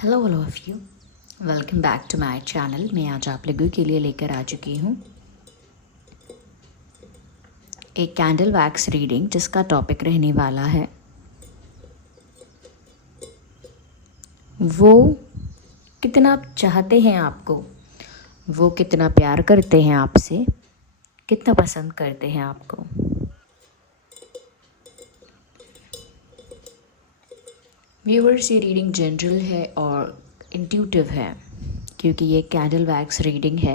Hello all of you, welcome back to my channel. मैं आज आप लोगों के लिए लेकर आ चुकी हूँ एक कैंडल वैक्स रीडिंग, जिसका टॉपिक रहने वाला है वो कितना चाहते हैं आपको, वो कितना प्यार करते हैं आपसे, कितना पसंद करते हैं आपको। व्यूअर्स, ये रीडिंग जनरल है और इंट्यूटिव है, क्योंकि ये कैंडल वैक्स रीडिंग है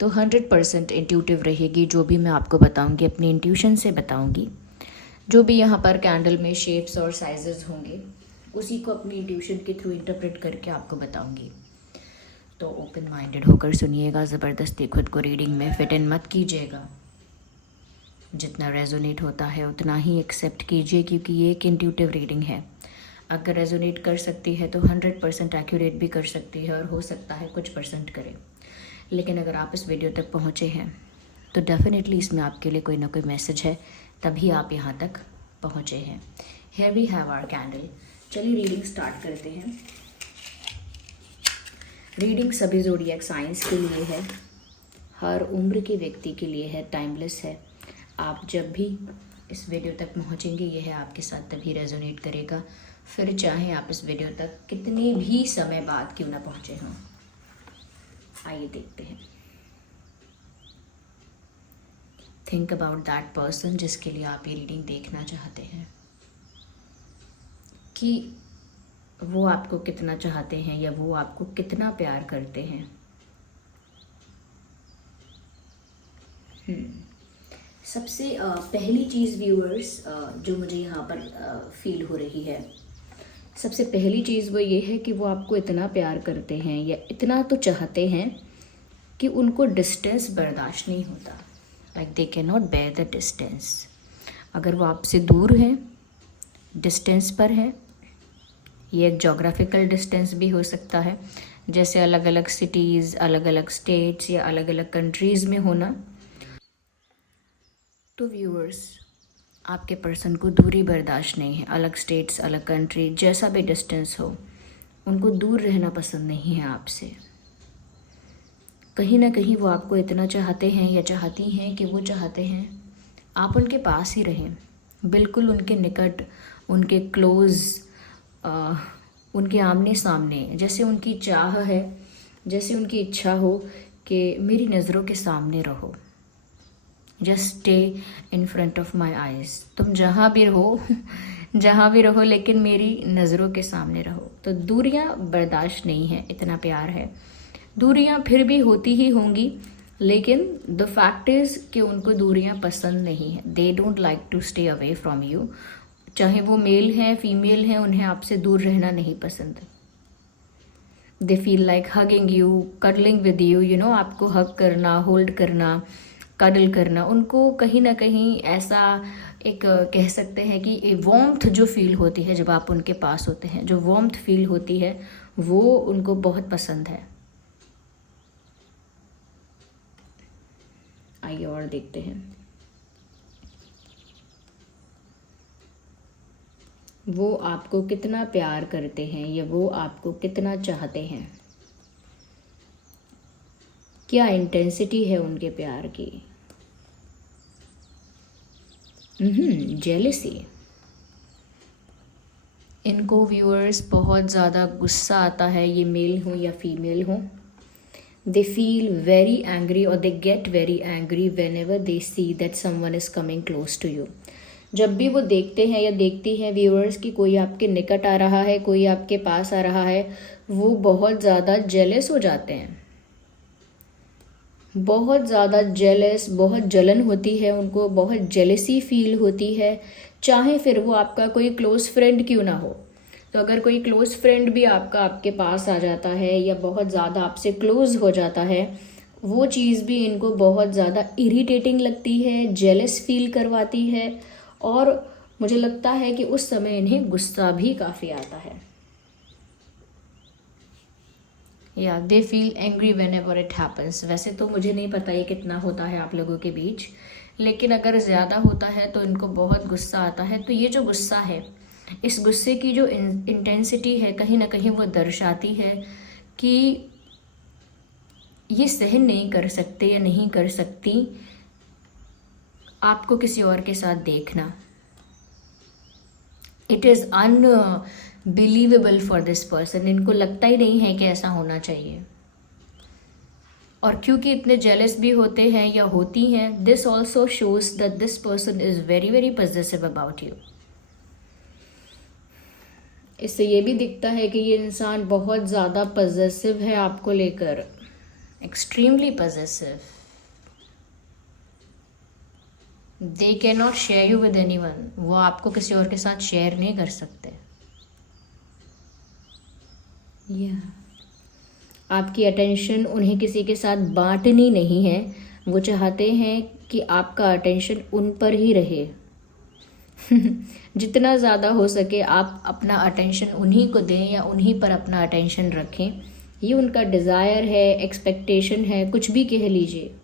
तो 100% इंट्यूटिव रहेगी। जो भी मैं आपको बताऊंगी अपनी इंट्यूशन से बताऊंगी। जो भी यहाँ पर कैंडल में शेप्स और साइजेस होंगे उसी को अपनी इंट्यूशन के थ्रू इंटरप्रेट करके आपको बताऊंगी। तो ओपन माइंडेड होकर सुनिएगा, ज़बरदस्ती खुद को रीडिंग में फिट इन मत कीजिएगा। जितना रेजोनेट होता है उतना ही एक्सेप्ट कीजिए, क्योंकि ये एक इंट्यूटिव रीडिंग है। अगर रेजोनेट कर सकती है तो 100% एक्यूरेट भी कर सकती है और हो सकता है कुछ परसेंट करे। लेकिन अगर आप इस वीडियो तक पहुँचे हैं तो डेफिनेटली इसमें आपके लिए कोई ना कोई मैसेज है, तभी आप यहाँ तक पहुँचे हैं। Here we have our candle. चलिए रीडिंग स्टार्ट करते हैं। रीडिंग सभी ज़ोडिएक साइंस के लिए है, हर उम्र के व्यक्ति के लिए है, टाइमलेस है। आप जब भी इस वीडियो तक पहुँचेंगे यह आपके साथ तभी रेजोनेट करेगा, फिर चाहे आप इस वीडियो तक कितने भी समय बाद क्यों ना पहुँचे हों। आइए देखते हैं। थिंक अबाउट दैट पर्सन जिसके लिए आप ये रीडिंग देखना चाहते हैं, कि वो आपको कितना चाहते हैं या वो आपको कितना प्यार करते हैं। सबसे पहली चीज़ व्यूअर्स जो मुझे यहाँ पर फील हो रही है, सबसे पहली चीज़ वो ये है कि वो आपको इतना प्यार करते हैं या इतना तो चाहते हैं कि उनको डिस्टेंस बर्दाश्त नहीं होता। Like they can not bear the distance. अगर वो आपसे दूर हैं, डिस्टेंस पर है, ये एक जोग्राफिकल डिस्टेंस भी हो सकता है, जैसे अलग अलग सिटीज़, अलग अलग स्टेट्स या अलग अलग कंट्रीज़ में होना। तो व्यूअर्स, आपके पर्सन को दूरी बर्दाश्त नहीं है। अलग स्टेट्स, अलग कंट्री, जैसा भी डिस्टेंस हो, उनको दूर रहना पसंद नहीं है आपसे। कहीं ना कहीं वो आपको इतना चाहते हैं या चाहती हैं कि वो चाहते हैं आप उनके पास ही रहें, बिल्कुल उनके निकट, उनके क्लोज़, उनके आमने सामने। जैसे उनकी चाह है, जैसे उनकी इच्छा हो कि मेरी नज़रों के सामने रहो। Just stay in front of my eyes. तुम जहाँ भी रहो जहाँ भी रहो, लेकिन मेरी नज़रों के सामने रहो। तो दूरियाँ बर्दाश्त नहीं है, इतना प्यार है। दूरियाँ फिर भी होती ही होंगी, लेकिन द फैक्ट इज़ कि उनको दूरियाँ पसंद नहीं है। They don't like to stay away from you. चाहे वो मेल हैं, फीमेल हैं, उन्हें आपसे दूर रहना नहीं पसंद। They feel like hugging you, cuddling with you, you know, आपको हग करना, होल्ड करना, कडल करना। उनको कहीं ना कहीं ऐसा एक कह सकते हैं कि वार्मथ जो फील होती है जब आप उनके पास होते हैं, जो वार्मथ फील होती है वो उनको बहुत पसंद है। आइए और देखते हैं वो आपको कितना प्यार करते हैं या वो आपको कितना चाहते हैं। क्या इंटेंसिटी है उनके प्यार की। जेलसी। इनको व्यूअर्स बहुत ज़्यादा गुस्सा आता है, ये मेल हो या फीमेल हो। दे फील वेरी एंग्री और they get very angry whenever they see that someone is coming close to you. जब भी वो देखते हैं या देखती हैं व्यूअर्स कि कोई आपके निकट आ रहा है, कोई आपके पास आ रहा है, वो बहुत ज़्यादा जेलस हो जाते हैं। बहुत ज़्यादा जेलस, बहुत जलन होती है उनको, बहुत जेलसी फील होती है। चाहे फिर वो आपका कोई क्लोज़ फ्रेंड क्यों ना हो। तो अगर कोई क्लोज़ फ्रेंड भी आपका आपके पास आ जाता है या बहुत ज़्यादा आपसे क्लोज़ हो जाता है, वो चीज़ भी इनको बहुत ज़्यादा इरिटेटिंग लगती है, जेलस फील करवाती है। और मुझे लगता है कि उस समय इन्हें गुस्सा भी काफ़ी आता है। या they feel angry when ever it happens. वैसे तो मुझे नहीं पता ये कितना होता है आप लोगों के बीच, लेकिन अगर ज़्यादा होता है तो इनको बहुत गुस्सा आता है। तो ये जो गुस्सा है इस गुस्से की जो इंटेंसिटी है कहीं ना कहीं वो दर्शाती है कि ये सहन नहीं कर सकते या नहीं कर सकती आपको किसी और के साथ देखना। It is unbelievable for this person. इनको लगता ही नहीं है कि ऐसा होना चाहिए, और क्योंकि इतने जेलस भी होते हैं या होती हैं, this also shows that this person is very very positive about you. इससे ये भी दिखता है कि ये इंसान बहुत ज़्यादा पॉजिटिव है आपको लेकर, extremely positive. They can not share you with anyone. वो आपको किसी और के साथ शेयर नहीं कर सकते। आपकी अटेंशन उन्हें किसी के साथ बांटनी नहीं है। वो चाहते हैं कि आपका अटेंशन उन पर ही रहे। जितना ज़्यादा हो सके आप अपना अटेंशन उन्हीं को दें या उन्हीं पर अपना अटेंशन रखें। ये उनका डिज़ायर है, एक्सपेक्टेशन है, कुछ भी कह लीजिए।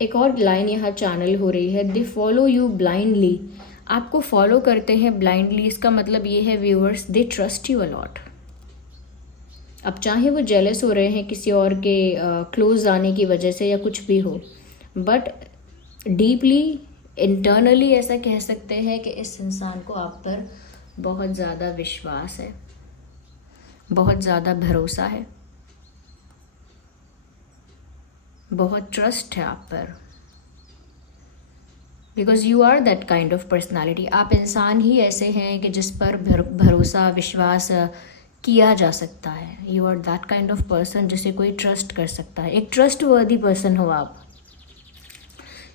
एक और लाइन यहाँ चैनल हो रही है, दे फॉलो यू ब्लाइंडली। आपको फॉलो करते हैं ब्लाइंडली। इसका मतलब ये है viewers, they trust you a lot. अब चाहे वो जेलस हो रहे हैं किसी और के क्लोज आने की वजह से या कुछ भी हो, बट डीपली इंटरनली ऐसा कह सकते हैं कि इस इंसान को आप पर बहुत ज़्यादा विश्वास है, बहुत ज़्यादा भरोसा है, बहुत ट्रस्ट है आप पर। Because you are that kind of personality. आप इंसान ही ऐसे हैं कि जिस पर भरोसा, विश्वास किया जा सकता है। You are that kind of person जिसे कोई ट्रस्ट कर सकता है। एक ट्रस्ट वर्दी पर्सन हो आप।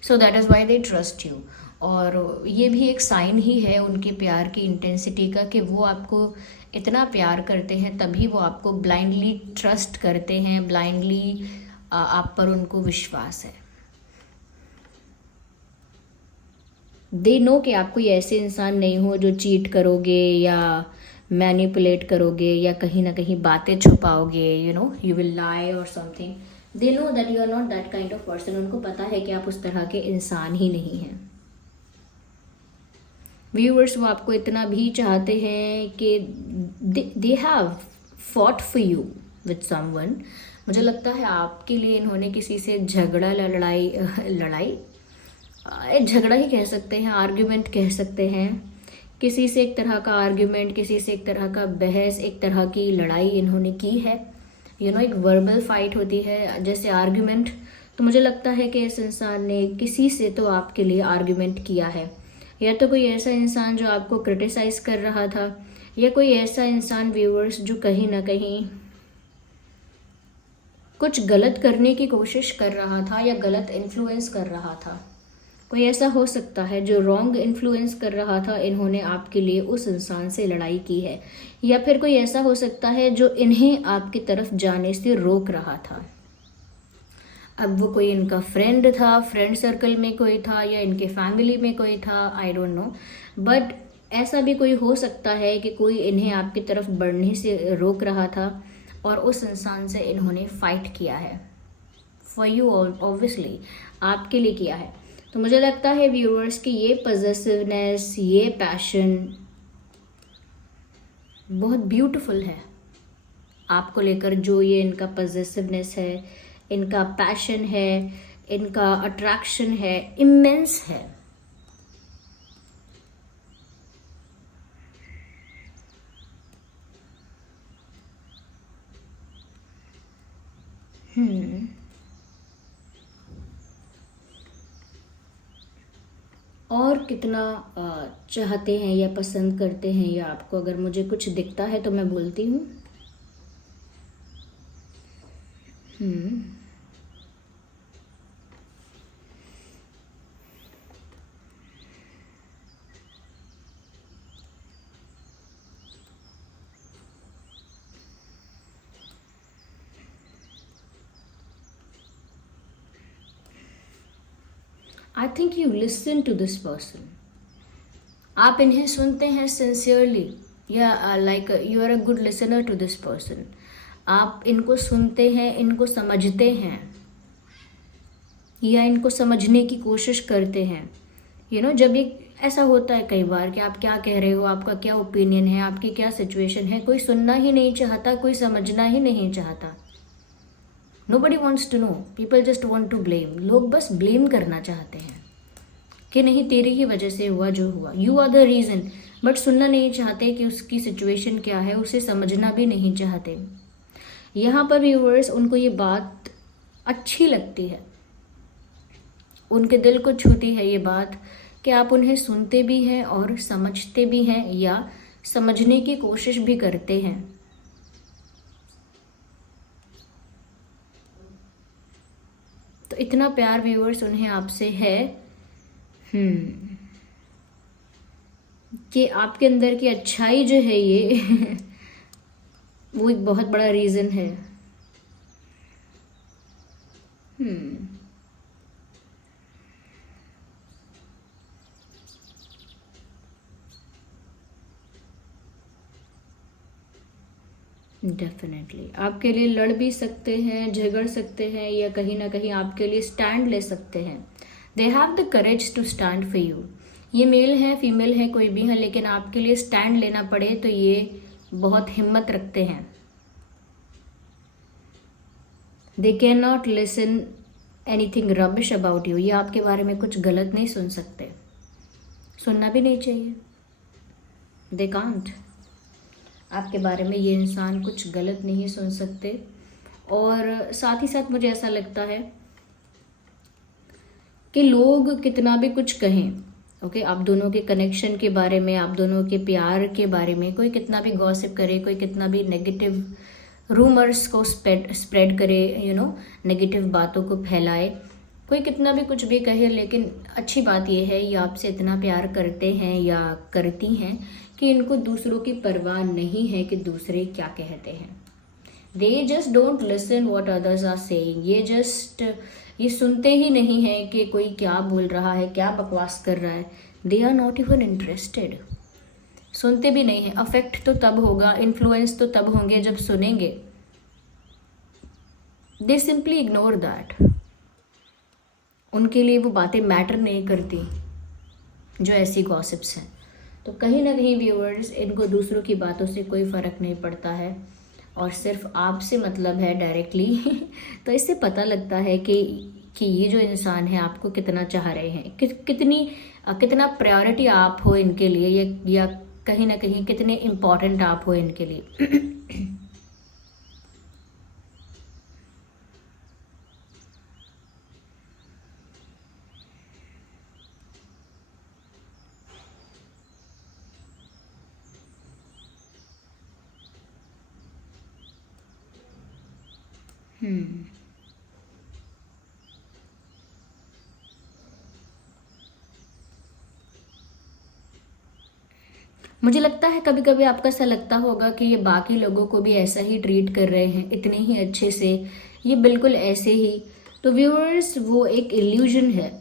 So that is why they trust you. और ये भी एक साइन ही है उनके प्यार की इंटेंसिटी का कि वो आपको इतना प्यार करते हैं, तभी वो आपको ब्लाइंडली ट्रस्ट करते हैं, ब्लाइंडली आप पर उनको विश्वास है। दे नो कि आप कोई ऐसे इंसान नहीं हो जो चीट करोगे या मैनिपुलेट करोगे या कहीं ना कहीं बातें छुपाओगे, you will lie or something. They know that you are not that kind of person. उनको पता है कि आप उस तरह के इंसान ही नहीं हैं। व्यूअर्स, वो आपको इतना भी चाहते हैं कि they have fought for you with someone. मुझे लगता है आपके लिए इन्होंने किसी से झगड़ा, लड़ाई झगड़ा ही कह सकते हैं, आर्ग्यूमेंट कह सकते हैं। किसी से एक तरह का आर्ग्यूमेंट, किसी से एक तरह का बहस, एक तरह की लड़ाई इन्होंने की है। एक वर्बल फाइट होती है जैसे आर्ग्यूमेंट। तो मुझे लगता है कि इस इंसान ने किसी से तो आपके लिए आर्ग्यूमेंट किया है। या तो कोई ऐसा इंसान जो आपको क्रिटिसाइज कर रहा था, या कोई ऐसा इंसान व्यूअर्स जो कहीं ना कहीं कुछ गलत करने की कोशिश कर रहा था या गलत इन्फ्लुएंस कर रहा था। कोई ऐसा हो सकता है जो रॉन्ग इन्फ्लुएंस कर रहा था, इन्होंने आपके लिए उस इंसान से लड़ाई की है। या फिर कोई ऐसा हो सकता है जो इन्हें आपकी तरफ जाने से रोक रहा था। अब वो कोई इनका फ्रेंड था, फ्रेंड सर्कल में कोई था, या इनके फैमिली में कोई था, आई डोंट नो। बट ऐसा भी कोई हो सकता है कि कोई इन्हें आपकी तरफ बढ़ने से रोक रहा था और उस इंसान से इन्होंने फाइट किया है। फॉर यू ऑब्वियसली, आपके लिए किया है। तो मुझे लगता है व्यूअर्स कि ये पॉजिटिवनेस, ये पैशन बहुत ब्यूटीफुल है आपको लेकर। जो ये इनका पॉजिटिवनेस है, इनका पैशन है, इनका अट्रैक्शन है, इमेंस है। और कितना चाहते हैं या पसंद करते हैं या आपको, अगर मुझे कुछ दिखता है तो मैं बोलती हूँ। I think you listen to this person. आप इन्हें सुनते हैं सिंसियरली, या like you are a good listener to this person. आप इनको सुनते हैं, इनको समझते हैं, या इनको समझने की कोशिश करते हैं। जब ये ऐसा होता है कई बार कि आप क्या कह रहे हो, आपका क्या ओपिनियन है, आपकी क्या सिचुएशन है, कोई सुनना ही नहीं चाहता, कोई समझना ही नहीं चाहता। Nobody wants to know, people just want to blame। लोग बस ब्लेम करना चाहते हैं कि नहीं तेरी ही वजह से हुआ जो हुआ, you are the reason. But सुनना नहीं चाहते कि उसकी सिचुएशन क्या है, उसे समझना भी नहीं चाहते। यहाँ पर व्यूअर्स उनको ये बात अच्छी लगती है, उनके दिल को छूती है ये बात कि आप उन्हें सुनते भी हैं और समझते भी हैं या समझने की कोशिश भी करते हैं। तो इतना प्यार व्यूअर्स उन्हें आपसे है कि आपके अंदर की अच्छाई जो है ये वो एक बहुत बड़ा रीज़न है। डेफिनेटली आपके लिए लड़ भी सकते हैं, झगड़ सकते हैं, या कहीं ना कहीं आपके लिए स्टैंड ले सकते हैं। They have the courage to stand for you. ये मेल है फीमेल है कोई भी है, लेकिन आपके लिए स्टैंड लेना पड़े तो ये बहुत हिम्मत रखते हैं। दे can not listen anything rubbish about you. ये आपके बारे में कुछ गलत नहीं सुन सकते, सुनना भी नहीं चाहिए। They can't. आपके बारे में ये इंसान कुछ गलत नहीं सुन सकते। और साथ ही साथ मुझे ऐसा लगता है कि लोग कितना भी कुछ कहें, ओके, आप दोनों के कनेक्शन के बारे में, आप दोनों के प्यार के बारे में कोई कितना भी गॉसिप करे, कोई कितना भी नेगेटिव रूमर्स को स्प्रेड करे, नेगेटिव बातों को फैलाए, कोई कितना भी कुछ भी कहे, लेकिन अच्छी बात यह है ये आपसे इतना प्यार करते हैं या करती हैं कि इनको दूसरों की परवाह नहीं है कि दूसरे क्या कहते हैं। They just don't listen what others are saying. ये सुनते ही नहीं है कि कोई क्या बोल रहा है, क्या बकवास कर रहा है। They are not even interested. सुनते भी नहीं है। अफेक्ट तो तब होगा, इन्फ्लुएंस तो तब होंगे जब सुनेंगे। दे सिंपली इग्नोर दैट। उनके लिए वो बातें मैटर नहीं करती जो ऐसी गॉसिप्स हैं। तो कहीं ना कहीं व्यूअर्स, इनको दूसरों की बातों से कोई फ़र्क नहीं पड़ता है और सिर्फ आपसे मतलब है डायरेक्टली। तो इससे पता लगता है कि ये जो इंसान है आपको कितना चाह रहे हैं, कितना प्रायोरिटी आप हो इनके लिए, या कहीं ना कहीं कितने इम्पॉर्टेंट आप हो इनके लिए। मुझे लगता है कभी कभी आपको ऐसा लगता होगा कि ये बाकी लोगों को भी ऐसा ही ट्रीट कर रहे हैं, इतने ही अच्छे से, ये बिल्कुल ऐसे ही। तो व्यूअर्स, वो एक इल्यूजन है।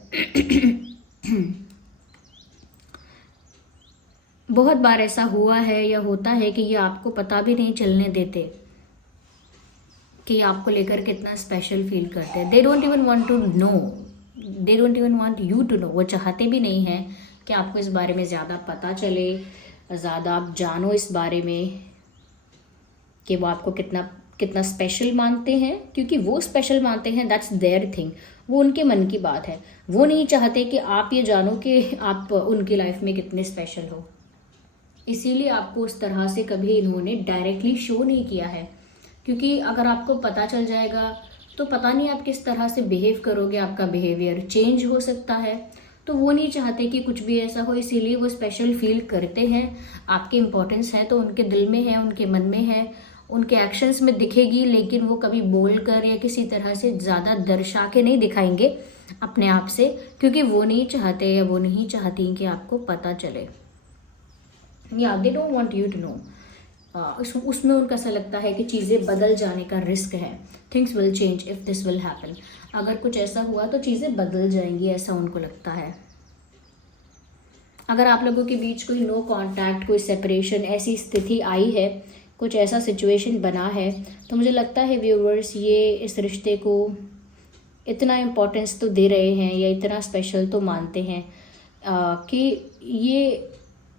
बहुत बार ऐसा हुआ है या होता है कि ये आपको पता भी नहीं चलने देते कि आपको लेकर कितना स्पेशल फील करते हैं। They don't even want to know, they don't even want you to know. वो चाहते भी नहीं हैं कि आपको इस बारे में ज़्यादा पता चले, ज़्यादा आप जानो इस बारे में कि वो आपको कितना स्पेशल मानते हैं, क्योंकि वो स्पेशल मानते हैं, दैट्स देयर थिंग, वो उनके मन की बात है। वो नहीं चाहते कि आप ये जानो कि आप उनकी लाइफ में कितने स्पेशल हो। इसीलिए आपको उस तरह से कभी इन्होंने डायरेक्टली शो नहीं किया है, क्योंकि अगर आपको पता चल जाएगा तो पता नहीं आप किस तरह से बिहेव करोगे, आपका बिहेवियर चेंज हो सकता है। तो वो नहीं चाहते कि कुछ भी ऐसा हो, इसीलिए वो स्पेशल फील करते हैं। आपकी इम्पोर्टेंस है तो उनके दिल में है, उनके मन में है, उनके एक्शंस में दिखेगी, लेकिन वो कभी बोल कर या किसी तरह से ज़्यादा दर्शा के नहीं दिखाएंगे अपने आप से, क्योंकि वो नहीं चाहते या वो नहीं चाहती कि आपको पता चले। या they don't want you to know. उसमें उनका ऐसा लगता है कि चीज़ें बदल जाने का रिस्क है। Things will change if this will happen. अगर कुछ ऐसा हुआ तो चीज़ें बदल जाएंगी, ऐसा उनको लगता है। अगर आप लोगों के बीच कोई नो कांटेक्ट, कोई सेपरेशन, ऐसी स्थिति आई है, कुछ ऐसा सिचुएशन बना है, तो मुझे लगता है व्यूअर्स, ये इस रिश्ते को इतना इम्पोर्टेंस तो दे रहे हैं या इतना स्पेशल तो मानते हैं कि ये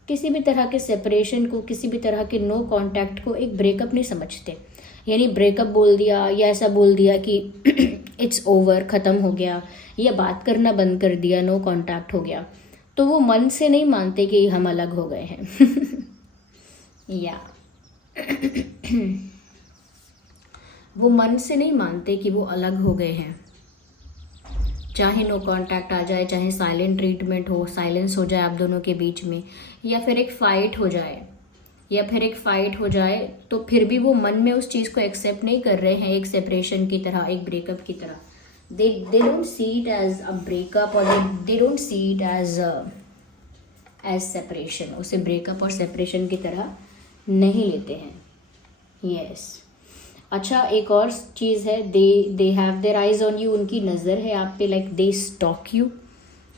किसी भी तरह के सेपरेशन को, किसी भी तरह के नो कांटेक्ट को एक ब्रेकअप नहीं समझते। यानी ब्रेकअप बोल दिया या ऐसा बोल दिया कि इट्स ओवर, ख़त्म हो गया, या बात करना बंद कर दिया, नो कांटेक्ट हो गया, तो वो मन से नहीं मानते कि हम अलग हो गए हैं। या वो मन से नहीं मानते कि वो अलग हो गए हैं। चाहे नो कांटेक्ट आ जाए, चाहे साइलेंट ट्रीटमेंट हो, साइलेंस हो जाए आप दोनों के बीच में, या फिर एक फ़ाइट हो जाए, तो फिर भी वो मन में उस चीज़ को एक्सेप्ट नहीं कर रहे हैं, एक सेपरेशन की तरह, एक ब्रेकअप की तरह। they don't see it as a breakup, or they don't see it as separation। उसे ब्रेकअप और सेपरेशन की तरह नहीं लेते हैं। यस अच्छा, एक और चीज़ है, they have their eyes on you, उनकी नज़र है आप पे, like they stock you.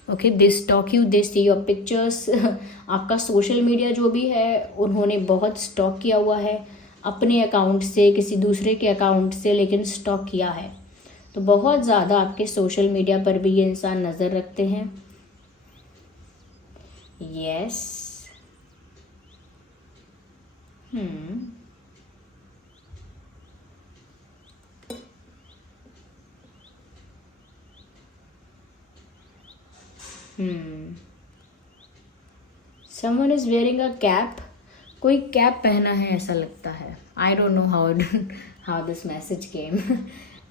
Okay, they stock you, they see your pictures. आपका सोशल मीडिया जो भी है उन्होंने बहुत स्टॉक किया हुआ है, अपने अकाउंट से, किसी दूसरे के अकाउंट से, लेकिन स्टॉक किया है। तो बहुत ज़्यादा आपके सोशल मीडिया पर भी ये इंसान नज़र रखते हैं। Yes someone is wearing a cap. कोई कैप पहना है ऐसा लगता है। I don't know how this message came,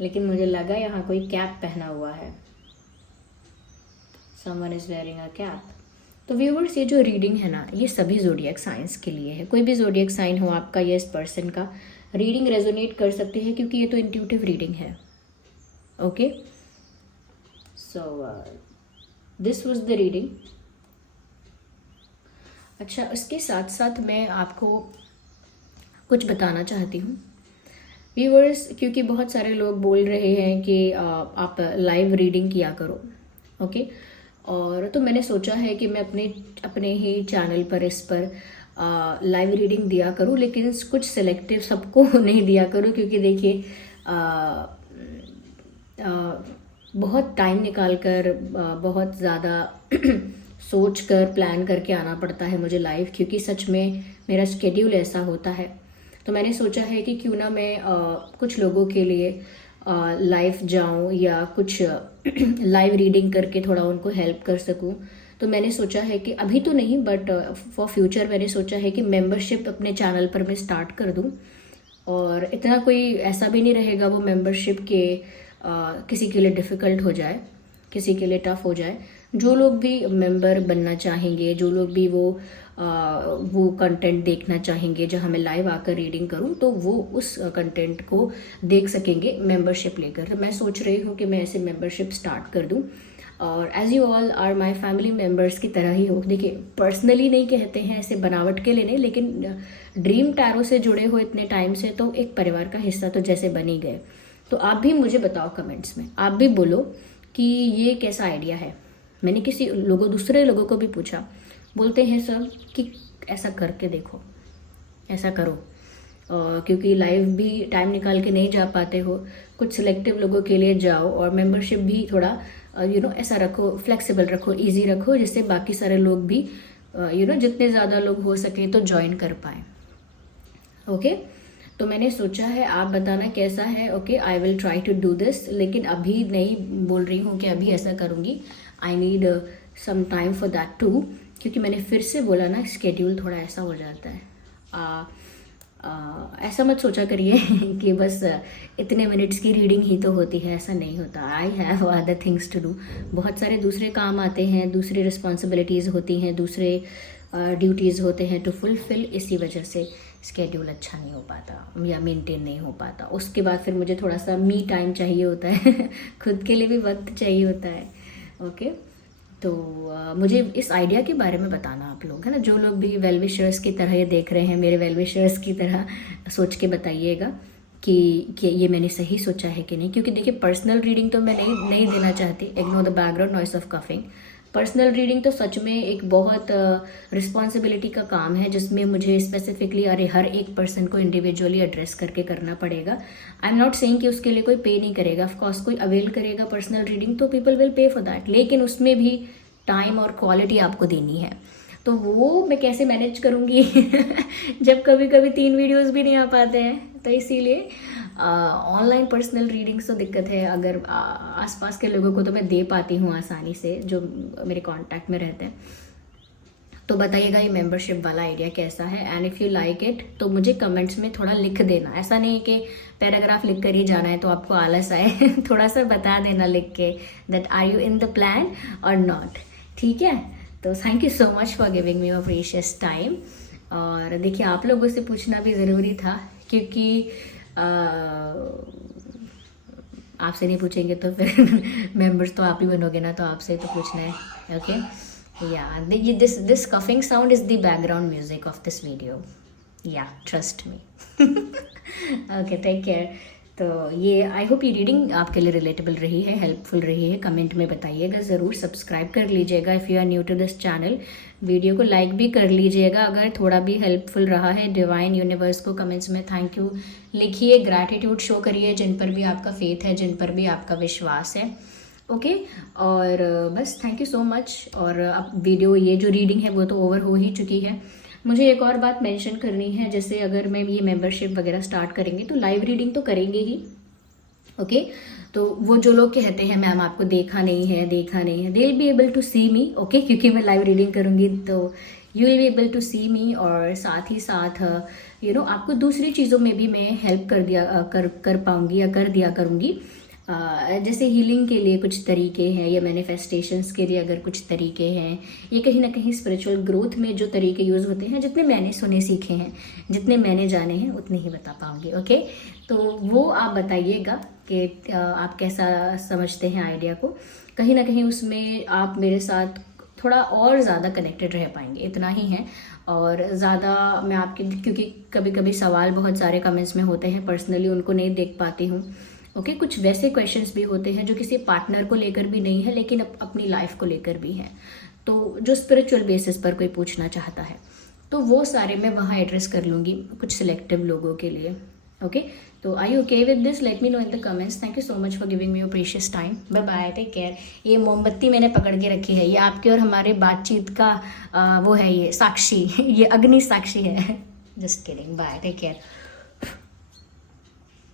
लेकिन मुझे लगा यहाँ कोई कैप पहना हुआ है। Someone is wearing a cap. तो व्यूवर्स, ये जो रीडिंग है ना, ये सभी ज़ोडिएक साइंस के लिए है। कोई भी ज़ोडिएक साइन हो आपका या इस पर्सन का, रीडिंग रेजोनेट कर सकती है, क्योंकि ये तो इंट्यूटिव रीडिंग है। Okay, so this was the reading. अच्छा, उसके साथ साथ मैं आपको कुछ बताना चाहती हूँ व्यूवर्स, क्योंकि बहुत सारे लोग बोल रहे हैं कि आप लाइव रीडिंग किया करो। ओके, और तो मैंने सोचा है कि मैं अपने ही चैनल पर इस पर लाइव रीडिंग दिया करूँ, लेकिन कुछ सिलेक्टिव सबको नहीं दिया करूँ, क्योंकि देखिए बहुत टाइम निकाल कर, बहुत ज़्यादा सोच कर, प्लान करके आना पड़ता है मुझे लाइव, क्योंकि सच में मेरा स्केड्यूल ऐसा होता है। तो मैंने सोचा है कि क्यों ना मैं कुछ लोगों के लिए लाइव जाऊं या कुछ लाइव रीडिंग करके थोड़ा उनको हेल्प कर सकूं। तो मैंने सोचा है कि अभी तो नहीं, बट फॉर फ्यूचर मैंने सोचा है कि मेंबरशिप अपने चैनल पर मैं स्टार्ट कर दूं। और इतना कोई ऐसा भी नहीं रहेगा वो मेंबरशिप के किसी के लिए डिफ़िकल्ट हो जाए, किसी के लिए टफ़ हो जाए। जो लोग भी मेंबर बनना चाहेंगे, जो लोग भी वो कंटेंट देखना चाहेंगे जहाँ मैं लाइव आकर रीडिंग करूँ, तो वो उस कंटेंट को देख सकेंगे मेंबरशिप लेकर। तो मैं सोच रही हूँ कि मैं ऐसे मेंबरशिप स्टार्ट कर दूँ, और as you all are my family members की तरह ही हो। देखिए, पर्सनली नहीं कहते हैं ऐसे बनावट के लिए नहीं, लेकिन ड्रीम टैरो से जुड़े हो इतने टाइम से, तो एक परिवार का हिस्सा तो जैसे बन ही गए। तो आप भी मुझे बताओ कमेंट्स में, आप भी बोलो कि ये कैसा आइडिया है। मैंने दूसरे लोगों को भी पूछा, बोलते हैं सब कि ऐसा करके देखो, ऐसा करो। क्योंकि लाइव भी टाइम निकाल के नहीं जा पाते हो, कुछ सिलेक्टिव लोगों के लिए जाओ, और मेंबरशिप भी थोड़ा ऐसा रखो, फ्लेक्सिबल रखो, इजी रखो, जिससे बाकी सारे लोग भी जितने ज़्यादा लोग हो सके तो ज्वाइन कर पाए। ओके, तो मैंने सोचा है, आप बताना कैसा है। Okay, I will try to do this, लेकिन अभी नहीं बोल रही हूँ कि अभी ऐसा करूँगी। I need some time for that too, क्योंकि मैंने फिर से बोला ना, स्केड्यूल थोड़ा ऐसा हो जाता है। ऐसा मत सोचा करिए कि बस इतने मिनट्स की रीडिंग ही तो होती है, ऐसा नहीं होता। I have other things to do, बहुत सारे दूसरे काम आते हैं, दूसरी रिस्पॉन्सिबिलिटीज़ होती हैं, दूसरे ड्यूटीज़ होते हैं टू फुलफिल। इसी वजह से स्केड्यूल अच्छा नहीं हो पाता या मेंटेन नहीं हो पाता। उसके बाद फिर मुझे थोड़ा सा मी टाइम चाहिए होता है खुद के लिए भी वक्त चाहिए होता है। ओके, तो मुझे इस आइडिया के बारे में बताना आप लोग, है ना, जो लोग भी वेल विशर्स की तरह ये देख रहे हैं, मेरे वेल विशर्स की तरह सोच के बताइएगा कि ये मैंने सही सोचा है कि नहीं। क्योंकि देखिए, पर्सनल रीडिंग तो मैं नहीं देना चाहती। Ignore the background noise of coughing. Personal reading तो सच में एक बहुत रिस्पॉन्सिबिलिटी का काम है, जिसमें मुझे स्पेसिफिकली हर एक पर्सन को इंडिविजुअली एड्रेस करके करना पड़ेगा। आई एम नॉट सेइंग कि उसके लिए कोई पे नहीं करेगा, ऑफकोर्स कोई अवेल करेगा पर्सनल रीडिंग तो people will pay for that, लेकिन उसमें भी टाइम और क्वालिटी आपको देनी है। तो वो मैं कैसे मैनेज करूँगी जब कभी कभी 3 वीडियोस भी नहीं आ पाते हैं। तो इसीलिए ऑनलाइन पर्सनल रीडिंग्स तो दिक्कत है। अगर आसपास के लोगों को तो मैं दे पाती हूँ आसानी से, जो मेरे कांटेक्ट में रहते हैं। तो बताइएगा ये मेंबरशिप वाला आइडिया कैसा है, and if you like it तो मुझे कमेंट्स में थोड़ा लिख देना। ऐसा नहीं कि पैराग्राफ लिख कर ही जाना है तो आपको आलस आए थोड़ा सा बता देना लिख के that are you in the plan और नॉट, ठीक है। तो thank you so much for giving me your precious time. और देखिए आप लोगों से पूछना भी ज़रूरी था, क्योंकि आपसे नहीं पूछेंगे तो फिर मेंबर्स तो आप ही बनोगे ना, तो आपसे तो पूछना है। Okay yeah this coughing sound is the background music of this video, yeah trust me. Okay take care. तो ये आई होप ये रीडिंग आपके लिए रिलेटेबल रही है, हेल्पफुल रही है। कमेंट में बताइएगा ज़रूर, सब्सक्राइब कर लीजिएगा if you are new to this channel. Video को लाइक भी कर लीजिएगा अगर थोड़ा भी हेल्पफुल रहा है। डिवाइन यूनिवर्स को कमेंट्स में थैंक यू लिखिए, ग्रैटिट्यूड शो करिए जिन पर भी आपका फेथ है, जिन पर भी आपका विश्वास है। ओके और बस थैंक यू सो मच। और अब वीडियो ये जो रीडिंग है वो तो ओवर हो ही चुकी है। मुझे एक और बात मेंशन करनी है, जैसे अगर मैं ये मेंबरशिप वगैरह स्टार्ट करेंगे तो लाइव रीडिंग तो करेंगे ही। ओके तो वो जो लोग कहते हैं मैम आपको देखा नहीं है they will be able to see me, okay, क्योंकि मैं लाइव रीडिंग करूँगी तो you will be able to see me. और साथ ही साथ आपको दूसरी चीज़ों में भी मैं हेल्प कर पाऊँगी या कर दिया करूँगी। जैसे हीलिंग के लिए कुछ तरीके हैं, या मैनिफेस्टेशंस के लिए अगर कुछ तरीके हैं, ये कहीं ना कहीं स्पिरिचुअल ग्रोथ में जो तरीके यूज़ होते हैं, जितने मैंने सुने सीखे हैं, जितने मैंने जाने हैं, उतने ही बता पाऊँगी। ओके तो वो आप बताइएगा कि आप कैसा समझते हैं आइडिया को। कहीं ना कहीं उसमें आप मेरे साथ थोड़ा और ज़्यादा कनेक्टेड रह पाएंगे, इतना ही है। और ज़्यादा मैं आपके, क्योंकि कभी कभी सवाल बहुत सारे कमेंट्स में होते हैं, पर्सनली उनको नहीं देख पाती हूँ। ओके कुछ वैसे क्वेश्चंस भी होते हैं जो किसी पार्टनर को लेकर भी नहीं है, लेकिन अपनी लाइफ को लेकर भी हैं, तो जो स्पिरिचुअल बेसिस पर कोई पूछना चाहता है तो वो सारे मैं वहाँ एड्रेस कर लूँगी कुछ सिलेक्टिव लोगों के लिए। ओके तो I you okay with this, let me know in the comments. Thank you so much for giving me your precious time. Bye bye, take care. ये मोमबत्ती मैंने पकड़ के रखी है, ये आपके और हमारे बातचीत का वो है, ये साक्षी ये अग्नि साक्षी है। Just kidding, bye, take care.